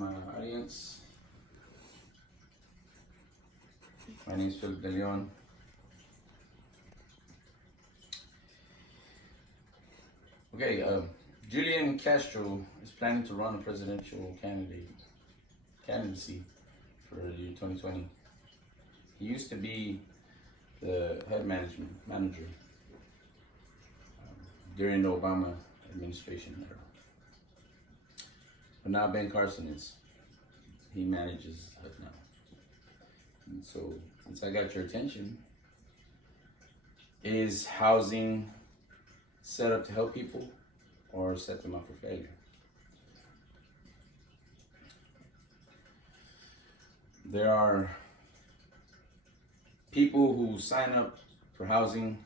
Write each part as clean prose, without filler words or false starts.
my audience. My name is Philip De Leon. Okay, Julian Castro is planning to run a presidential candidacy for the year 2020. He used to be the head manager during the Obama administration era. But now Ben Carson is. He manages it now. And so, since I got your attention, is housing set up to help people or set them up for failure? There are people who sign up for housing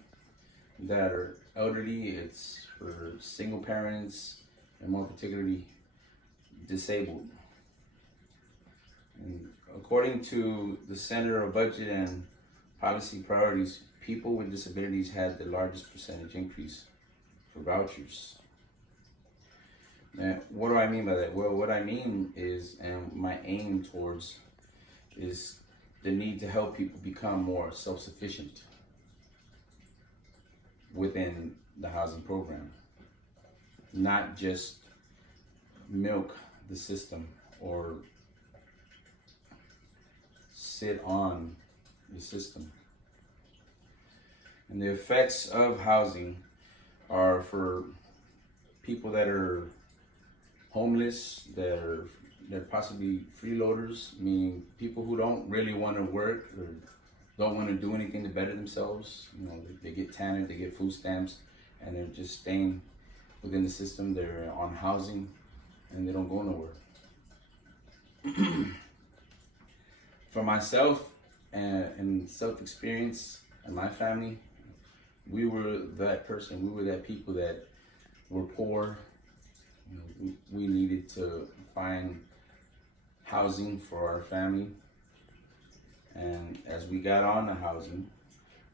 that are elderly. It's for single parents and more particularly disabled. And according to the Center of Budget and Policy Priorities, people with disabilities had the largest percentage increase for vouchers. Now, what do I mean by that? Well, what I mean is, and my aim towards, is the need to help people become more self-sufficient within the housing program, not just milk the system or sit on the system. And the effects of housing are for people that are homeless, they're possibly freeloaders, meaning people who don't really want to work or don't want to do anything to better themselves. You know, they get TANF, they get food stamps, and they're just staying within the system. They're on housing and they don't go nowhere. For myself and self-experience and my family, we were that person. We were that people that were poor. You know, we needed to find housing for our family. And as we got on the housing,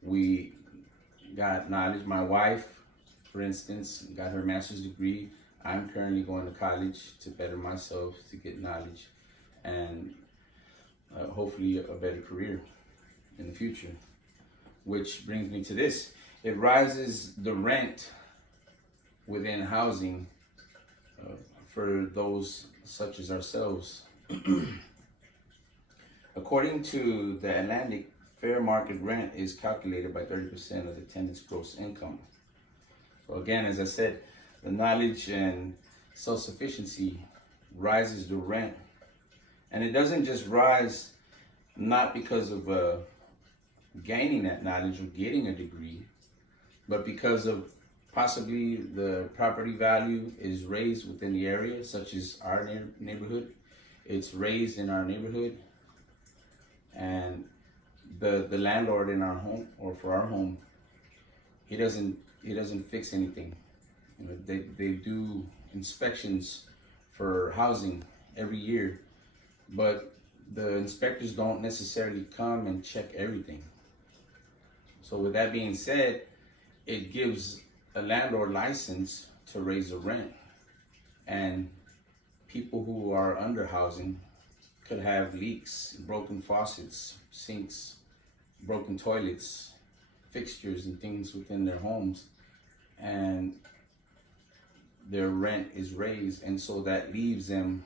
we got knowledge. My wife, for instance, got her master's degree. I'm currently going to college to better myself, to get knowledge, and hopefully a better career in the future. Which brings me to this. It rises the rent within housing for those such as ourselves. According to the Atlantic, fair market rent is calculated by 30% of the tenant's gross income. So again, as I said, the knowledge and self-sufficiency rises the rent. And it doesn't just rise not because of gaining that knowledge or getting a degree, but because of possibly the property value is raised within the area, such as our neighborhood. It's raised in our neighborhood, and the landlord in our home, or for our home, he doesn't fix anything. You know, they do inspections for housing every year, but the inspectors don't necessarily come and check everything. So with that being said, it gives a landlord license to raise the rent, and people who are under housing could have leaks, broken faucets, sinks, broken toilets, fixtures and things within their homes, and their rent is raised, and so that leaves them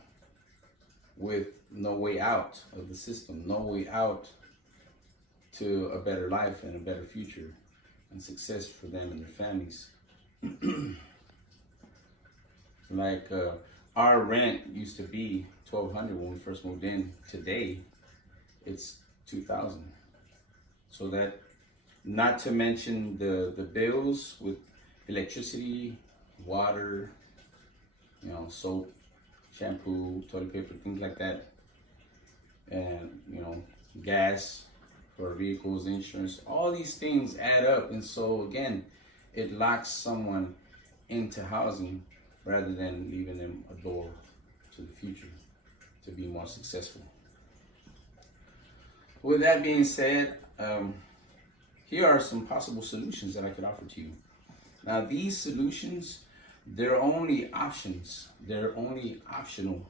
with no way out of the system, no way out to a better life and a better future and success for them and their families. Like our rent used to be $1,200 when we first moved in. Today, it's $2,000. So that, not to mention the bills with electricity, water, you know, soap, shampoo, toilet paper, things like that, and you know, gas for vehicles, insurance. All these things add up, and so again, it locks someone into housing rather than leaving them a door to the future to be more successful. With that being said, here are some possible solutions that I could offer to you. Now, these solutions, they're only options. They're only optional.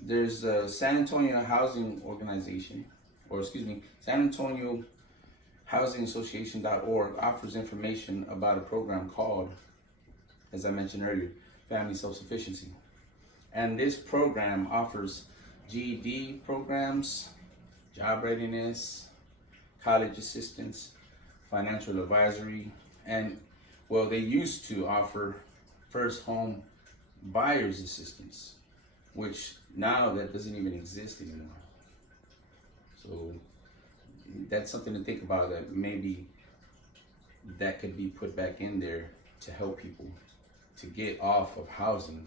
There's a San Antonio Housing Organization, or excuse me, San Antonio Housing Association.org offers information about a program called, as I mentioned earlier, Family Self-Sufficiency. And this program offers GED programs, job readiness, college assistance, financial advisory, and well, they used to offer first home buyer's assistance, which now that doesn't even exist anymore. So that's something to think about, that maybe that could be put back in there to help people to get off of housing,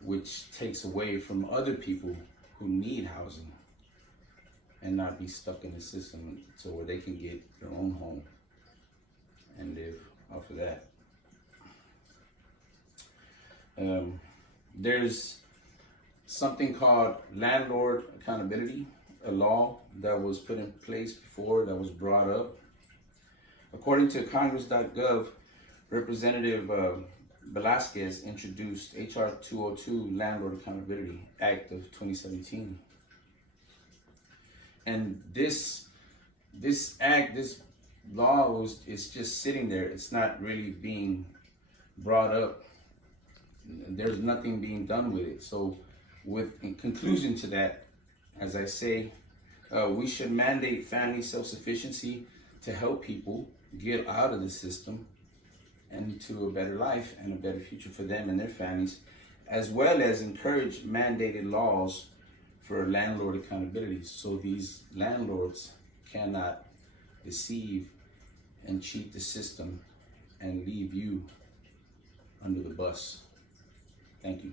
which takes away from other people who need housing and not be stuck in the system, so where they can get their own home and live off of that. There's something called landlord accountability, a law that was put in place before, that was brought up. According to Congress.gov, Representative Velasquez introduced H.R. 202, Landlord Accountability Act of 2017. And this law is just sitting there. It's not really being brought up. There's nothing being done with it. So in conclusion to that, as I say, we should mandate family self-sufficiency to help people get out of the system and to a better life and a better future for them and their families, as well as encourage mandated laws for landlord accountability, so these landlords cannot deceive and cheat the system and leave you under the bus. Thank you.